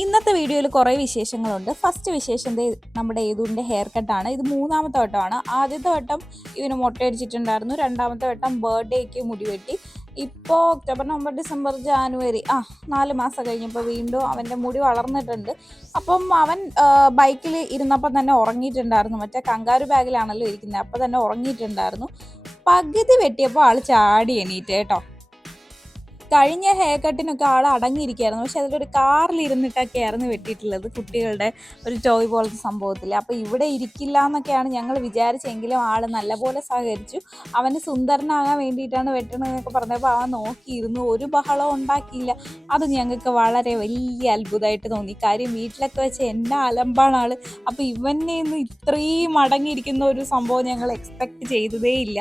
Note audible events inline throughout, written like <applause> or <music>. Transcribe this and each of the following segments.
ഇന്നത്തെ വീഡിയോയിൽ കുറേ വിശേഷങ്ങളുണ്ട്. ഫസ്റ്റ് വിശേഷം നമ്മുടെ ഏതുവിന്റെ ഹെയർ കട്ടാണ് ഇത് മൂന്നാമത്തെ വട്ടമാണ്. ആദ്യത്തെ വട്ടം ഇവന് മുട്ടയടിച്ചിട്ടുണ്ടായിരുന്നു രണ്ടാമത്തെ വട്ടം ബർത്ത്ഡേക്ക് മുടി വെട്ടി. ഇപ്പോൾ ഒക്ടോബർ നവംബർ ഡിസംബർ ജാനുവരി ആ നാല് മാസം കഴിഞ്ഞപ്പോൾ വീണ്ടും അവന്റെ മുടി വളർന്നിട്ടുണ്ട്. അപ്പം അവൻ ബൈക്കിൽ ഇരുന്നപ്പോൾ തന്നെ ഉറങ്ങിയിട്ടുണ്ടായിരുന്നു. മറ്റേ കങ്കാരു ബാഗിലാണല്ലോ ഇരിക്കുന്നത്. അപ്പോൾ തന്നെ ഉറങ്ങിയിട്ടുണ്ടായിരുന്നു. പകുതി വെട്ടിയപ്പോൾ ആൾ ചാടി എണീറ്റ് കേട്ടോ. കഴിഞ്ഞ ഹെയർ കട്ടിനൊക്കെ ആൾ അടങ്ങിയിരിക്കുകയായിരുന്നു. പക്ഷെ അതിലൊരു കാറിൽ ഇരുന്നിട്ടൊക്കെ ആയിരുന്നു വെട്ടിയിട്ടുള്ളത് കുട്ടികളുടെ ഒരു ടോയ് പോലത്തെ സംഭവത്തിൽ അപ്പോൾ ഇവിടെ ഇരിക്കില്ല എന്നൊക്കെയാണ് ഞങ്ങൾ വിചാരിച്ചെങ്കിലും ആൾ നല്ലപോലെ സഹകരിച്ചു. അവന് സുന്ദരനാകാൻ വേണ്ടിയിട്ടാണ് വെട്ടണമെന്നൊക്കെ പറഞ്ഞപ്പോൾ അവൻ നോക്കിയിരുന്നു. ഒരു ബഹളം ഉണ്ടാക്കിയില്ല. അത് ഞങ്ങൾക്ക് വളരെ വലിയ അത്ഭുതമായിട്ട് തോന്നി. കാര്യം വീട്ടിലൊക്കെ വെച്ച് എന്റെ അലമ്പാണ് ആൾ. അപ്പോൾ ഇവനെ ഇത്രയും അടങ്ങിയിരിക്കുന്ന ഒരു സംഭവം ഞങ്ങൾ എക്സ്പെക്ട് ചെയ്തതേ ഇല്ല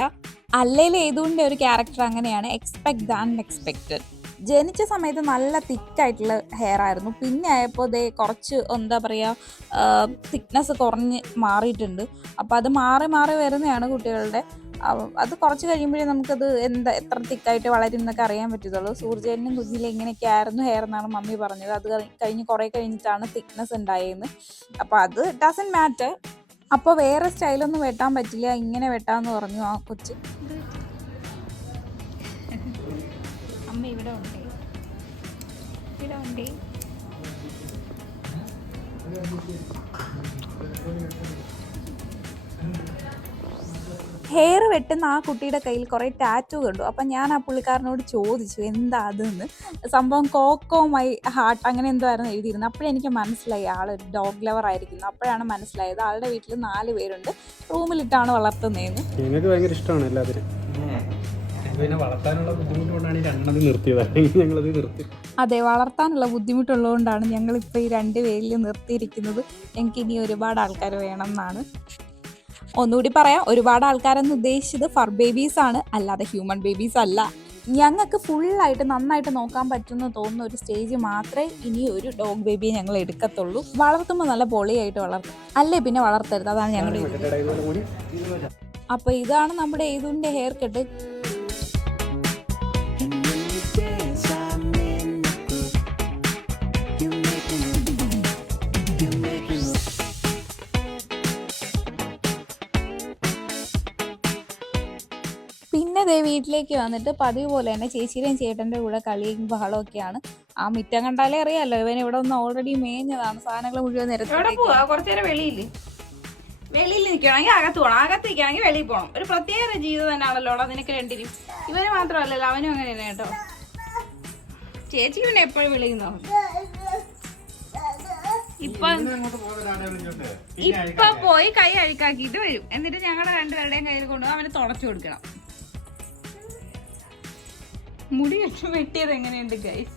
അല്ലെങ്കിൽ ഏതുകൊണ്ട് ഒരു ക്യാരക്ടർ അങ്ങനെയാണ് എക്സ്പെക്ട് ദാൻ എക്സ്പെക്റ്റഡ് ജനിച്ച സമയത്ത് നല്ല തിക്കായിട്ടുള്ള ഹെയർ ആയിരുന്നു. പിന്നെ ആയപ്പോൾ ദേ കുറച്ച് എന്താ പറയുക തിക്നെസ് കുറഞ്ഞ് മാറിയിട്ടുണ്ട്. അപ്പോൾ അത് മാറി മാറി വരുന്നതാണ് കുട്ടികളുടെ. അത് കുറച്ച് കഴിയുമ്പോഴേ നമുക്കത് എന്താ എത്ര തിക്കായിട്ട് വളരും എന്നൊക്കെ അറിയാൻ പറ്റത്തുള്ളൂ. സൂര്യജനും കുഞ്ഞിലെ ഇങ്ങനെയൊക്കെ ആയിരുന്നു ഹെയർ എന്നാണ് മമ്മി പറഞ്ഞത്. അത് കഴിഞ്ഞ് കുറേ കഴിഞ്ഞിട്ടാണ് തിക്നെസ് ഉണ്ടായതെന്ന് അപ്പോൾ അത് ഡസൻ മാറ്റർ അപ്പോൾ വേറെ സ്റ്റൈലൊന്നും വെട്ടാൻ പറ്റില്ല. ഇങ്ങനെ വെട്ടാന്ന് പറഞ്ഞു ആ കൊച്ച്. ഇവിടെ ഉണ്ട്? ഇവിടെ ഉണ്ട്? ഹെയർ വെട്ടുന്ന ആ കുട്ടിയുടെ കയ്യിൽ കുറേ ടാറ്റു കണ്ടു. അപ്പം ഞാൻ ആ പുള്ളിക്കാരനോട് ചോദിച്ചു എന്താ അതെന്ന്? സംഭവം കോക്കോ മൈ ഹാർട്ട് അങ്ങനെ എന്തോ ആയിരുന്നു എഴുതിയിരുന്നത്. അപ്പോഴെനിക്ക് മനസ്സിലായി ആൾ ഡോഗ് ലവർ ആയിരിക്കുന്നു. അപ്പോഴാണ് മനസ്സിലായത് ആളുടെ വീട്ടിൽ നാല് പേരുണ്ട്. റൂമിലിട്ടാണ് വളർത്തുന്നതെന്ന്. ഞങ്ങൾക്ക് ഭയങ്കര ഇഷ്ടമാണ് എല്ലാത്തിനും. പിന്നെ വളർത്താനുള്ള ബുദ്ധിമുട്ടുകൊണ്ടാണ് ഈ രണ്ടെണ്ണം നിർത്തിയത്. അല്ലെങ്കിൽ ഞങ്ങളത് നിർത്തി. അതെ വളർത്താനുള്ള ബുദ്ധിമുട്ടുള്ളതുകൊണ്ടാണ് ഞങ്ങളിപ്പോൾ ഈ രണ്ട് പേരിൽ നിർത്തിയിരിക്കുന്നത്. ഞങ്ങൾക്ക് ഇനി ഒരുപാട് ആൾക്കാർ വേണം എന്നാണ്. ഒന്നുകൂടി പറയാം. ഒരുപാട് ആൾക്കാരെന്ന് ഉദ്ദേശിച്ചത് ഫർ ബേബീസ് ആണ്. അല്ലാതെ ഹ്യൂമൻ ബേബീസ് അല്ല. ഞങ്ങൾക്ക് ഫുള്ളായിട്ട് നന്നായിട്ട് നോക്കാൻ പറ്റുന്ന തോന്നുന്ന ഒരു സ്റ്റേജ് മാത്രമേ ഇനി ഒരു ഡോഗ് ബേബിയെ ഞങ്ങൾ എടുക്കത്തുള്ളൂ. വളർത്തുമ്പോൾ നല്ല പൊളിയായിട്ട് വളർത്തും. അല്ലേ? പിന്നെ വളർത്തരുത്. അതാണ് ഞങ്ങളുടെ അപ്പൊ അപ്പോൾ ഇതാണ് നമ്മുടെ ഏതുവിന്റെ ഹെയർ കട്ട് ദേ വീട്ടിലേക്ക് വന്നിട്ട് പതിവ് പോലെ തന്നെ ചേച്ചിയുടെയും ചേട്ടന്റെ കൂടെ കളിയും ബഹളമൊക്കെയാണ്. ആ മുറ്റം കണ്ടാലേ അറിയാലോ ഇവൻ ഇവിടെ ഒന്ന് ഓൾറെഡി മേഞ്ഞതാണ്. സാധനങ്ങൾ മുഴുവൻ നേരത്തെ കുറച്ചു നേരം വെളിയിൽ വെളിയിൽ നിൽക്കണമെങ്കിൽ അകത്ത് പോകണം അകത്ത് നിൽക്കണമെങ്കിൽ വെളിയിൽ പോകണം ഒരു പ്രത്യേക ജീവിതം തന്നെ ആണല്ലോ നിനക്ക് രണ്ടിനും. ഇവന് മാത്രമല്ലല്ലോ അവനും അങ്ങനെ തന്നെ കേട്ടോ? ചേച്ചി പിന്നെ എപ്പോഴും വിളിക്കുന്നു? ഇപ്പൊ ഇപ്പൊ പോയി കൈ അഴുക്കാക്കിയിട്ട് വരും. എന്നിട്ട് ഞങ്ങളുടെ രണ്ടുപേരുടെയും കയ്യിൽ കൊണ്ടുപോയി അവന് തുടച്ചു കൊടുക്കണം. മുടി വെച്ച് വെട്ടിയത് എങ്ങനെയുണ്ട് ഗൈസ്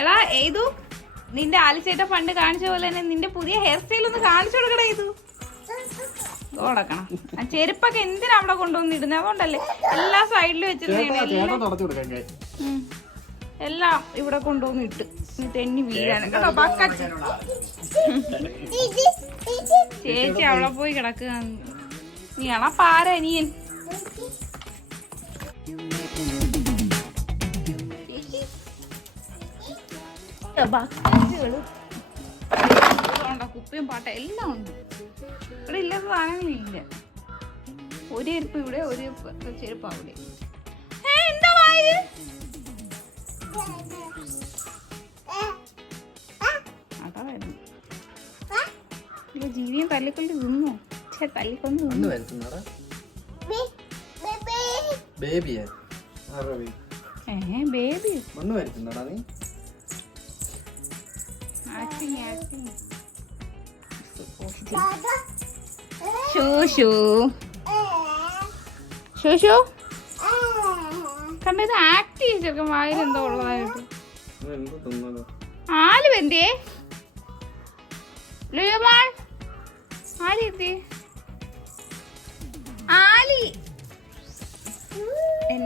എടാ ഏതു? നിന്റെ ആലിച്ചേട്ട പണ്ട് കാണിച്ച പോലെ തന്നെ നിന്റെ പുതിയ ഹെയർ സ്റ്റൈൽ ഒന്ന് കാണിച്ചു കൊടുക്കടാ ഏതു? കൊടുക്കണം ആ ചെരുപ്പൊക്കെ എന്തിനാ അവിടെ കൊണ്ടുവന്ന് ഇടുന്നത് അതുകൊണ്ടല്ലേ എല്ലാ സൈഡിലും വെച്ചിരുന്നതാണ് എല്ലാം ഇവിടെ കൊണ്ടുവന്ന് ഇട്ട് തെന്നി വീഴാണ്. കേട്ടോ പക്ക ചേച്ചി അവിടെ പോയി കിടക്കുക നീയാണാ പാര അനിയൻ ബക്കറ്റുകൾ ഇതുകൊണ്ടാ, കുപ്പിയും പാട്ട എല്ലാം ഉണ്ട്. ഇവിടെ ഇല്ലാത്ത സാധനങ്ങളില്ല ഒരു ചെരുപ്പ് ഇവിടെ ഒരു ചെരുപ്പ് അവിടെ. എന്താ ജീവിയും തല്ലിക്കൊണ്ട് തിന്നു? പക്ഷെ തല്ലിക്കൊണ്ട് തിന്നു? ബേബിയെ ബേബി മണ്ണ് വരുത്തുന്നടാ നീ. ആക്ടിങ് ആക്ടിങ് ഷൂ ഷൂ ഷൂ ഷൂ കണ്ടത് ആക്ട് ചെയ്ത് ചെറുക്കൻ വായിൽ എന്തോ ഉള്ളതായിട്ട്. എന്ത് തിന്നല്ലോ ആൽ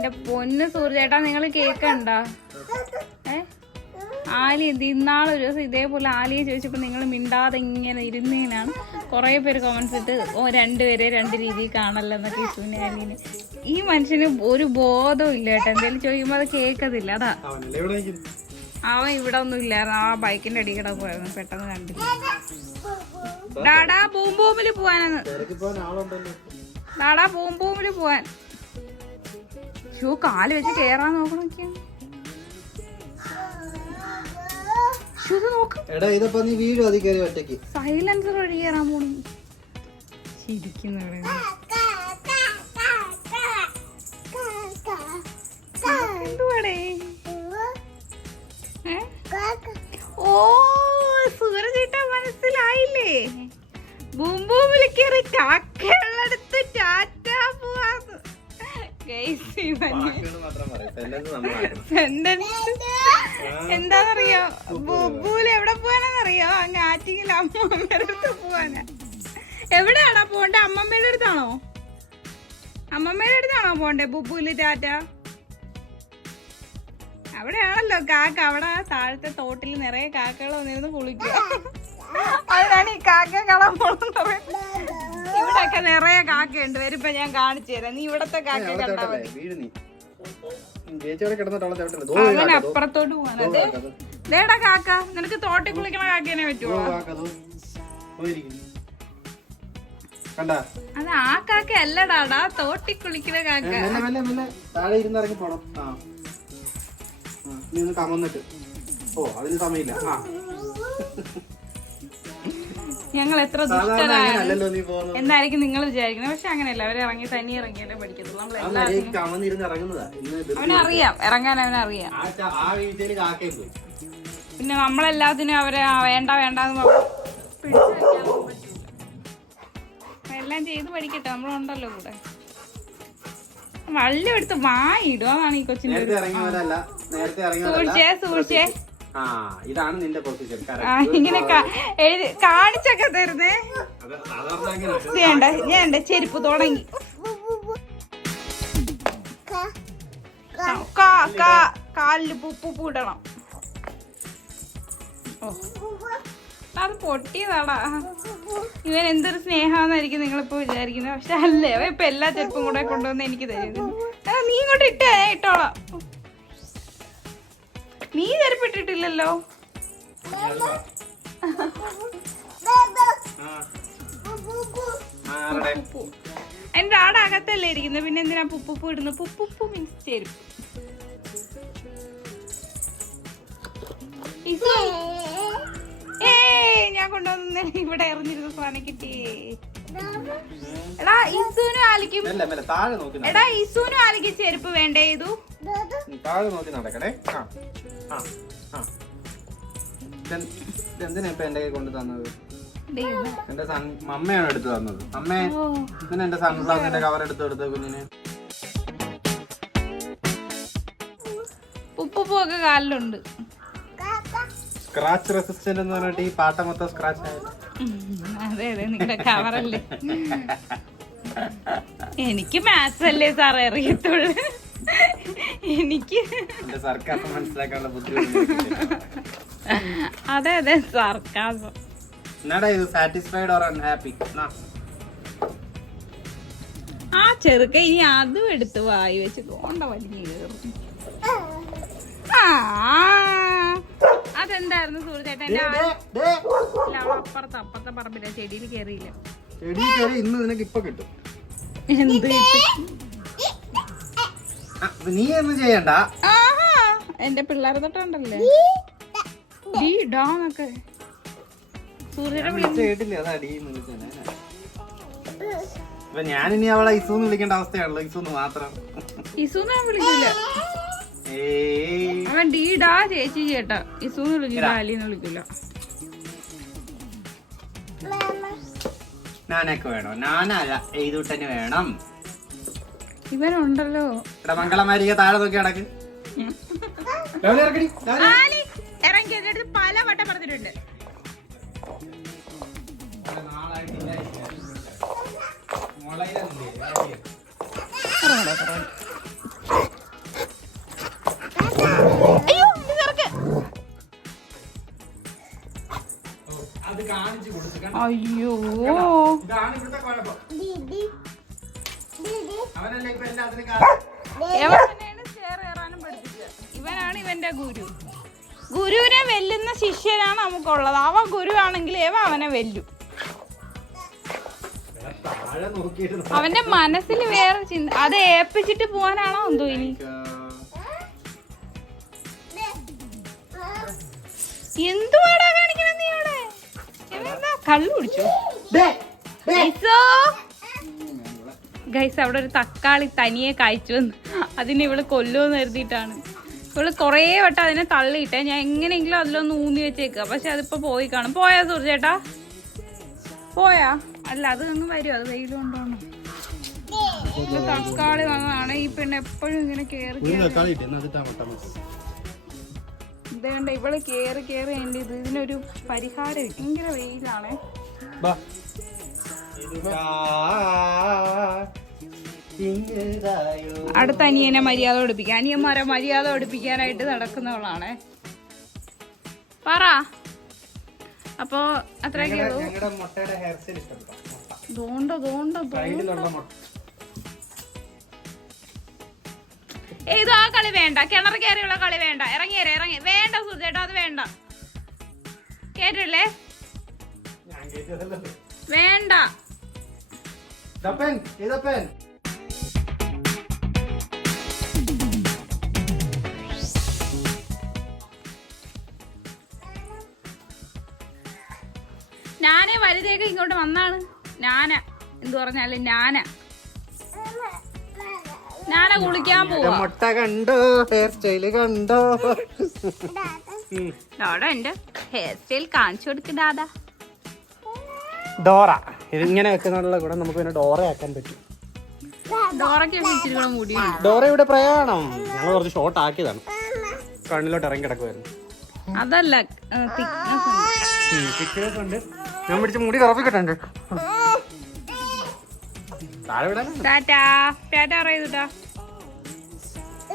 എന്റെ പൊന്ന് സൂര്യേട്ടാ നിങ്ങൾ കേക്കണ്ട? ഏ? ആലി ഇന്നാളെ ഒരു ദിവസം ഇതേപോലെ ആലിയെ ചോദിച്ചപ്പോൾ നിങ്ങൾ മിണ്ടാതെ ഇങ്ങനെ ഇരുന്നതിനാണ് കുറേ പേര് കോമൻസ് ഇട്ട് ഓ രണ്ടുപേരെ രണ്ട് രീതിയിൽ കാണല്ലോ എന്നൊക്കെ ഇസുവിനെ ആലീനെ ഈ മനുഷ്യന് ഒരു ബോധവും ഇല്ല കേട്ടോ. എന്തെങ്കിലും ചോദിക്കുമ്പോൾ അത് കേൾക്കത്തില്ല അതാ. അവൻ ഇവിടെ ഒന്നും ഇല്ലായിരുന്നു. ആ ബൈക്കിന്റെ അടി കൂടെ പോയിരുന്നു. പെട്ടെന്ന് കണ്ടില്ല. ഡാടാ ബൂം ബൂമിൽ പോവാനെന്ന് തിരക്കിപ്പോൻ ആളുണ്ടല്ലോ. ഡാടാ ബൂം ബൂമിൽ പോവാൻ. ഷൂ കാൽ വെച്ച് കേറാൻ നോക്കണോക്കിയാ? ഷൂ ഇത് നോക്ക്. എടാ ഇതിപ്പോ നീ വീഴും അതി കയറി ഒറ്റയ്ക്ക്. സൈലൻസർ വഴി കയറാൻ പോണു. ശരിക്കുന്നു ഇവിടെ. എന്തുവാടേ? ഓ സൂരജേട്ടാ മനസ്സിലായില്ലേ? ബൂംബൂമിൽ കയറി കാക്കയുള്ളടുത്ത് ടാറ്റ <laughs> എന്താന്നറിയോ? ബുബുൽ എവിടെ പോവാനെന്നറിയോ? അങ്ങ് ആറ്റിങ്ങിൽ അമ്മമ്മയുടെ അടുത്ത് പോവാനാ. എവിടെയാണോ പോണ്ടേ അമ്മമ്മയുടെ അടുത്താണോ? അമ്മമ്മയുടെ അടുത്താണോ പോണ്ടേ ബുബുൽ ടാറ്റ? അവിടെയാണല്ലോ കാക്ക. അവിടെ താഴത്തെ തോട്ടിൽ നിറയെ കാക്കകൾ വന്നിരുന്ന് കുളിക്കുക. അതിനാണ് ഈ കാക്ക കളർ ഇവിടെയൊക്കെ നിറയെ കാക്കയുണ്ട്. വരുമ്പോ ഞാൻ കാണിച്ചു തരാം. നീ ഇവിടത്തെ കാക്ക കണ്ടാ മതി. അവൻ അപ്പുറത്തോട്ട് പോവാനത് ദേടാ കാക്ക നിനക്ക് തോട്ടി കുളിക്കണ കാക്കേനെ പറ്റുമോ അത് ആ കാക്ക അല്ലടാടാ തോട്ടി കുളിക്കണ കാക്ക. താഴെ പോണം. ആ. ആ, നീ ഒന്ന് കമന്നിട്ട്. ഓ അതിന് സമയമില്ല. ആ. ഞങ്ങൾ എത്ര ദുഷ്ടരായാലും എന്നായിരിക്കും നിങ്ങൾ വിചാരിക്കുന്നത്. പക്ഷെ അങ്ങനെയല്ല അവർ ഇറങ്ങി തനി ഇറങ്ങിയാലേ പഠിക്കത്തുള്ളൂ. നമ്മൾ അവനറിയാം ഇറങ്ങാൻ അവനറിയാം. പിന്നെ നമ്മളെല്ലാത്തിനും അവരെ വേണ്ട വേണ്ട എല്ലാം ചെയ്ത് പഠിക്കട്ടെ നമ്മളുണ്ടല്ലോ കൂടെ. വള്ളി എടുത്ത് വായിടും അതാണ് ഈ കൊച്ചിന്റെ സൂക്ഷിച്ചേ സൂക്ഷിച്ചേ. ഇതാണ് നിന്റെ പൊസിഷൻ ഇങ്ങനെ എഴുതി കാണിച്ചൊക്കെ തരുന്നേ. വേണ്ട ഞാൻ ചെരുപ്പ് തുടങ്ങി. ആ, കാ- കാ- കാലിൽ പുപ്പു പൂടണം ഓ. അത് പൊട്ടിയതാടാ. ഇവൻ എന്തൊരു സ്നേഹാന്നായിരിക്കും നിങ്ങളിപ്പോ വിചാരിക്കുന്നത്. പക്ഷെ അല്ലേ അവ ഇപ്പൊ എല്ലാ ചെരുപ്പും കൂടെ കൊണ്ടുവന്ന് എനിക്ക് തരുന്നു നീ ഇങ്ങോട്ട് ഇട്ടേ ഞാൻ ഇട്ടോളാം. നീ ചെരുപ്പ് ഇട്ടിട്ടില്ലല്ലോ പുപ്പു. എന്റെ ആടെ അകത്തല്ലേ ഇരിക്കുന്നത്. പിന്നെ എന്തിനാ പുപ്പുപ്പു ഇടുന്നത്? പുപ്പുപ്പു മീൻസ് ചെരുപ്പ്. ഏയ് ഞാൻ കൊണ്ടുവന്ന ഇവിടെ എറിഞ്ഞിരുന്ന സാധനം കിട്ടി. എടാ ഇസുനും ആലിക്കും. എടാ ഇസുനും ആലിക്കും ചെരുപ്പ് വേണ്ടേ ഇതു? താഴെ നോക്കി നടക്കടേ ഇതെന്തിനാ ഇപ്പൊ എന്റെ കൈ കൊണ്ട് തന്നത്? എന്റെ സൺ മമ്മയാണ് എടുത്തു തന്നത്. അമ്മേ ഇതിന് എന്റെ സൺഗ്ലാസിന്റെ കവർ എടുത്ത് കൊടുത്ത കുഞ്ഞിന്? ഉപ്പുപ്പൊക്കെ കാലിലുണ്ട്. സ്ക്രാച്ച് റെസിസ്റ്റന്റ് എന്ന് പറഞ്ഞിട്ട് ഈ പാട്ട മൊത്തം സ്ക്രാച്ച് ആയത് അതെ അതെ നിങ്ങളുടെ കവറല്ലേ എനിക്ക് മാത്സ് അല്ലേ സാറേ അറിയത്തുള്ളൂ. എനിക്ക് എന്റെ സർക്കാർ മനസ്സിലാക്കാനുള്ള ബുദ്ധിമുട്ട്. അതെ അതെ സർക്കാസം എന്നാടാ ഇത് സാറ്റിസ്ഫൈഡ് ഓർ അൺഹാപ്പി ആ ചെറുക്ക ഇനി അതും എടുത്ത് വായി വെച്ച് തോണ്ട വലിഞ്ഞു കയറും. അതെന്തായിരുന്നു സുഹൃത്തേട്ടന്റെ അപ്പുറത്ത് അപ്പുറത്തെ പറമ്പില്ല ചെടിയിൽ കയറിയില്ല. ചെടി കയറി ഇന്ന് നിനക്ക് ഇപ്പൊ കിട്ടും. എന്ത് കിട്ടി? ആ, നീ ഒന്നും ചെയ്യണ്ട. എന്റെ പിള്ളേരെ തൊട്ടുണ്ടല്ലേ? ഡീ ഡോന്നൊക്കെ സൂര്യയുടെ വിളിച്ച കേട്ടില്ലേ? അതാ അടി ഇപ്പൊ ഞാനിനി അവളെ ഇസൂന്ന് വിളിക്കേണ്ട അവസ്ഥയാണല്ലോ ഇസൂന്ന് മാത്രം. ഇസൂന്ന് ഞാൻ വിളിക്കൂല. ഏയ്. അവൻ ഡീഡാ ചേച്ചി ചേട്ടാ. ഇസൂന്ന് വിളിക്കില്ല അലിന്ന് വിളിക്കില്ല നാനൊക്കെ വേണോ? നാനല്ല എഴുതൂട്ടന് വേണം. ഇവനുണ്ടല്ലോ ഇവിടെ മംഗളമാരിക താഴെ നോക്കി നടക്ക്. രാവിലെ ഇറക്കടി, രാവിലെ. ആലി ഇറങ്ങി അടുത്ത് പല വട്ടം പറഞ്ഞിട്ടുണ്ട്. അയ്യോ വെല്ലും. അവന്റെ മനസ്സിൽ വേറെ ചിന്ത അത് ഏപ്പിച്ചിട്ട് പോവാനാണോ എന്തോ ഇനി? എന്തുവാടാ കാണിക്കണം നീ അവിടെ? കള്ളു കുടിച്ചു? ഗൈസ്. അവിടെ ഒരു തക്കാളി തനിയെ കായ്ച്ചു വന്ന്. അതിനെ ഇവൾ കൊല്ലുമെന്ന് കരുതിയിട്ടാണ്. ഇവൾ കുറേ വട്ടം അതിനെ തള്ളിയിട്ടേ. ഞാൻ എങ്ങനെയെങ്കിലും അതിലൊന്ന് ഊന്നി വെച്ചേക്കുക പക്ഷെ അതിപ്പോ പോയി കാണും. പോയാ സുർചേട്ടാ പോയാ? അല്ല അത് അങ്ങ് വരും അത് വെയിൽ കൊണ്ടോണം തക്കാളി വന്നതാണ് ഈ പെണ്ണ് എപ്പോഴും ഇങ്ങനെ കേറി ഇതേണ്ട ഇവൾ കേറി കേറി എന്റെ ഇത്. ഇതിനൊരു പരിഹാരം ഭയങ്കര വെയിലാണ്. അടുത്ത അനിയനെ മര്യാദ പഠിപ്പിക്കാൻ. അനിയന്മാരെ മര്യാദ പഠിപ്പിക്കാനായിട്ട് നടക്കുന്നവളാണ്. പറ. അപ്പോ അത്രയൊക്കെ ഉള്ളൂ. ദോണ്ട ദോണ്ട ഇത് ആ കളി വേണ്ട. കിണർ കയറിയുള്ള കളി വേണ്ട. ഇറങ്ങിയേരെ ഇറങ്ങി. വേണ്ട സുധേട്ടാ അത് വേണ്ട. കേട്ടില്ലേ വേണ്ട. വലുതേക്ക് ഇങ്ങോട്ട് വന്നാണ്. ഞാന എന്ത് പറഞ്ഞാൽ ഞാന ഞാന കുളിക്കാൻ പോവാ. മുട്ട കണ്ടോ? ഹെയർ സ്റ്റൈൽ കണ്ടോ? എന്റെ ഹെയർ സ്റ്റൈൽ കാണിച്ചു കൊടുക്കടാതാ ഡോറ. ഇതിങ്ങനെ വെക്കുന്നതിനുള്ള കൂടെ നമുക്ക് പിന്നെ ഡോറ ആക്കാൻ പറ്റും. ഡോറയ്ക്ക് ഇച്ചിരി മുടി ഡോറ ഇവിടെ പ്രയാണം. ഞങ്ങൾ കുറച്ച് ഷോർട്ട് ആക്കിയതാണ്. കണ്ണിലോട്ട് ഇറങ്ങി കിടക്കുമായിരുന്നു അതല്ല തിക്നെസ് ഉണ്ട് ഞാൻ പിടിച്ച മുടി കറപ്പിക്കട്ടുണ്ട്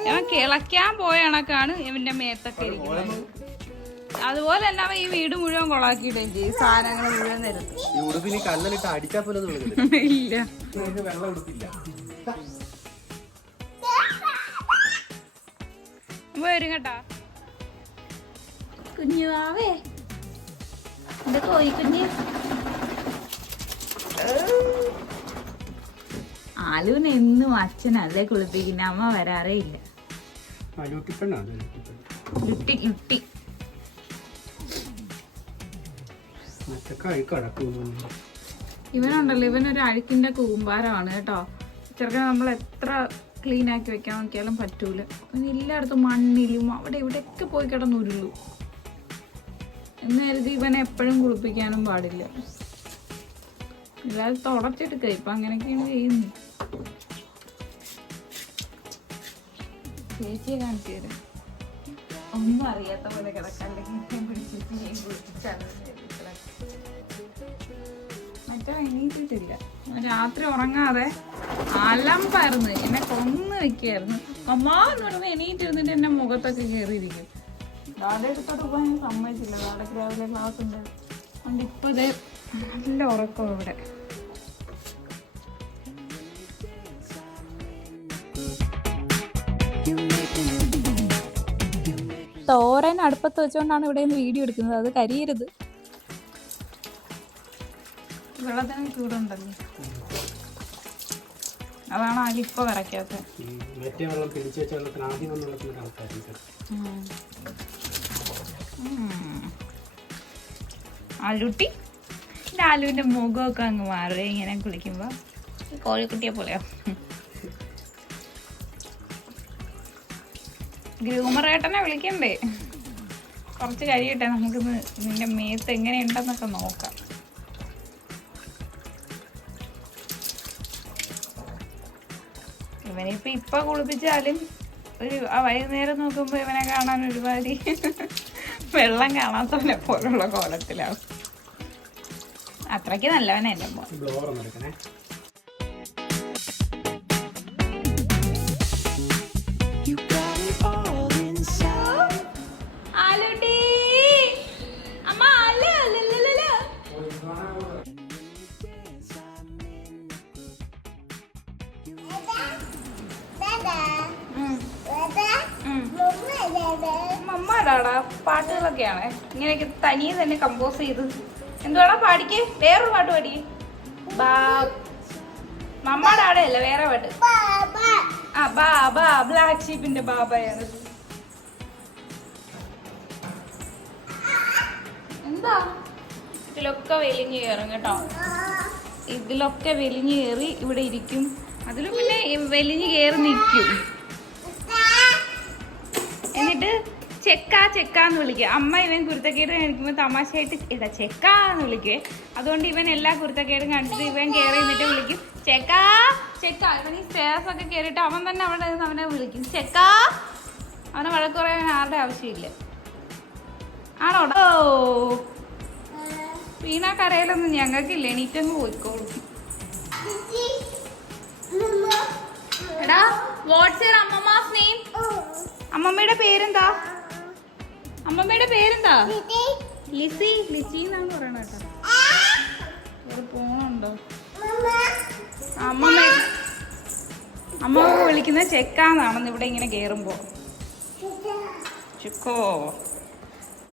ഇവൻ കിളയ്ക്കാൻ പോയ കണക്കാണ് ഇവന്റെ മേത്തൊക്കെ ഇരിക്കുന്നത്. അതുപോലെ തന്നെ അവൻ ഈ വീട് മുഴുവൻ കൊളാക്കിയിടുകയും ചെയ്യും. സാധനങ്ങൾ മുഴുവൻ നിരത്തി. ഇല്ല. വരും കേട്ടാ. കുഞ്ഞു എന്റെ കോഴിക്കുഞ്ഞ് ആലുവിന് എന്നും അച്ഛനല്ലേ കുളിപ്പിക്കുന്ന? അമ്മ വരാറേ ഇല്ല. ഇവനുണ്ടല്ലോ ഇവനൊരു അഴുക്കിന്റെ കൂമ്പാരമാണ് കേട്ടോ. ചെറുക്കൻ നമ്മൾ എത്ര ക്ലീൻ ആക്കി വെക്കാൻ നോക്കിയാലും പറ്റൂല. എല്ലായിടത്തും മണ്ണിലും അവിടെ ഇവിടെയൊക്കെ പോയി കിടന്നുരുള്ളൂ എന്ന് കരുതി ഇവനെ എപ്പോഴും കുളിപ്പിക്കാനും പാടില്ല. എല്ലാവരും തുടച്ചെടുക്കുക ഇപ്പൊ അങ്ങനെയൊക്കെയാണ് ചെയ്യുന്നത്. ചേച്ചിയെ കാണിച്ചു തരാം. ഒന്നും അറിയാത്ത പോലെ കിടക്കല്ലെങ്കിൽ പിടിച്ചിട്ട് ഞാൻ കുളിപ്പിച്ചാണ് മറ്റോ എണീറ്റിട്ടില്ല. രാത്രി ഉറങ്ങാതെ അലമ്പായിരുന്നു. എന്നെ കൊന്നു വെക്കായിരുന്നു. അമ്മാന്ന് പറയുമ്പോ എണീറ്റിരുന്നിട്ട് എന്റെ മുഖത്തൊക്കെ കയറിയിരിക്കും ഡാഡ എടുത്തോട്ട് പോകാൻ ഞാൻ സമ്മതിച്ചില്ല. ഡാഡക്ക് രാവിലെ ക്ലാസ് ഉണ്ട്. അതുകൊണ്ട് ഇപ്പൊ നല്ല ഉറക്കം ഇവിടെ. തോരൻ അടുപ്പത്ത് വെച്ചുകൊണ്ടാണ് ഇവിടെ നിന്ന് വീഡിയോ എടുക്കുന്നത്. അത് കരിയരുത്. വെള്ളത്തിന് ചൂടുണ്ടല്ലോ. അതാണ് ആകെ വിറയ്ക്കാത്തത് മറ്റേ വെള്ളം പിടിച്ചു വെച്ച വെള്ളത്തിന് ആദ്യം വന്ന വെള്ളത്തിന് കണക്കായിരുന്നു ആലുട്ടി? എന്റെ ആലുവിന്റെ മുഖമൊക്കെ അങ്ങ് മാറുക ഇങ്ങനെ കുളിക്കുമ്പോൾ കോഴിക്കുട്ടിയെ പോലെയോ? ഗ്രൂമറേട്ടനെ വിളിക്കണ്ടേ? കുറച്ച് കഴിയട്ടെ നമുക്കിന്ന് നിന്റെ മേത്ത് എങ്ങനെയുണ്ടെന്നൊക്കെ നോക്കാം. ഇവനിപ്പോ ഇപ്പൊ കുളിപ്പിച്ചാലും ഒരു വൈകുന്നേരം നോക്കുമ്പോ ഇവനെ കാണാൻ ഒരുമാതിരി വെള്ളം കാണാത്തവനെ പോലുള്ള കോലത്തിലാവും അത്രയ്ക്ക് നല്ലവനല്ലേ പാട്ടുകളൊക്കെയാണ് ഇങ്ങനെയൊക്കെ തനിയെ തന്നെ കമ്പോസ് ചെയ്ത് എന്തുവാണോ പാടിക്ക്? വേറൊരു പാട്ട് പാടി ബാ ആടെ അല്ല വേറെ പാട്ട്. ആ ബാബ ബ്ലാക്ക് ഷീപ്പിന്റെ ബാബയാണ്. എന്താ? ഇതിലൊക്കെ വെലിഞ്ഞ് കയറും കേട്ടോ. ഇതിലൊക്കെ വെലിഞ്ഞ് കയറി ഇവിടെ ഇരിക്കും. അതിലും പിന്നെ വെലിഞ്ഞ് കയറി നിൽക്കും. എന്നിട്ട് ചെക്ക ചെക്കാന്ന് വിളിക്കുക. അമ്മ ഇവൻ കുരുത്തക്കേട് കാണിക്കുമ്പോൾ തമാശയായിട്ട് ഇതാ ചെക്കാന്ന് എന്ന് വിളിക്കുവേ അതുകൊണ്ട് ഇവൻ എല്ലാ കുരുത്തക്കേടും കാണിച്ചിട്ട് ഇവൻ കയറി നിന്നിട്ട് വിളിക്കും. ചെക്കാ ചെക്കാ. ഇവൻ ഈ സ്റ്റേഴ്സ് ഒക്കെ കയറിയിട്ട് അവൻ തന്നെ അവിടെ നിന്ന് അവനെ വിളിക്കും. ചെക്കാ. അവനെ വഴക്ക് പറയാൻ ആരുടെ ആവശ്യമില്ല. ആണോ? ഓ. വീണ കരയിലൊന്നും ഞങ്ങൾക്കില്ല. എണീറ്റങ്ങ് പോയിക്കോളും. എടാ വാട്സ് യുവർ അമ്മമാസ് നെയിം അമ്മമ്മയുടെ പേരെന്താ? അമ്മമ്മയുടെ പേരെന്താ? ലിസി. ലിസി? എന്നാണ് പറയണ കേട്ടോ. പോണുണ്ടോ? അമ്മമ്മ. അമ്മ വിളിക്കുന്ന ചെക്കാന്നാണെന്ന് ഇവിടെ ഇങ്ങനെ കേറുമ്പോ. ചുക്കോ?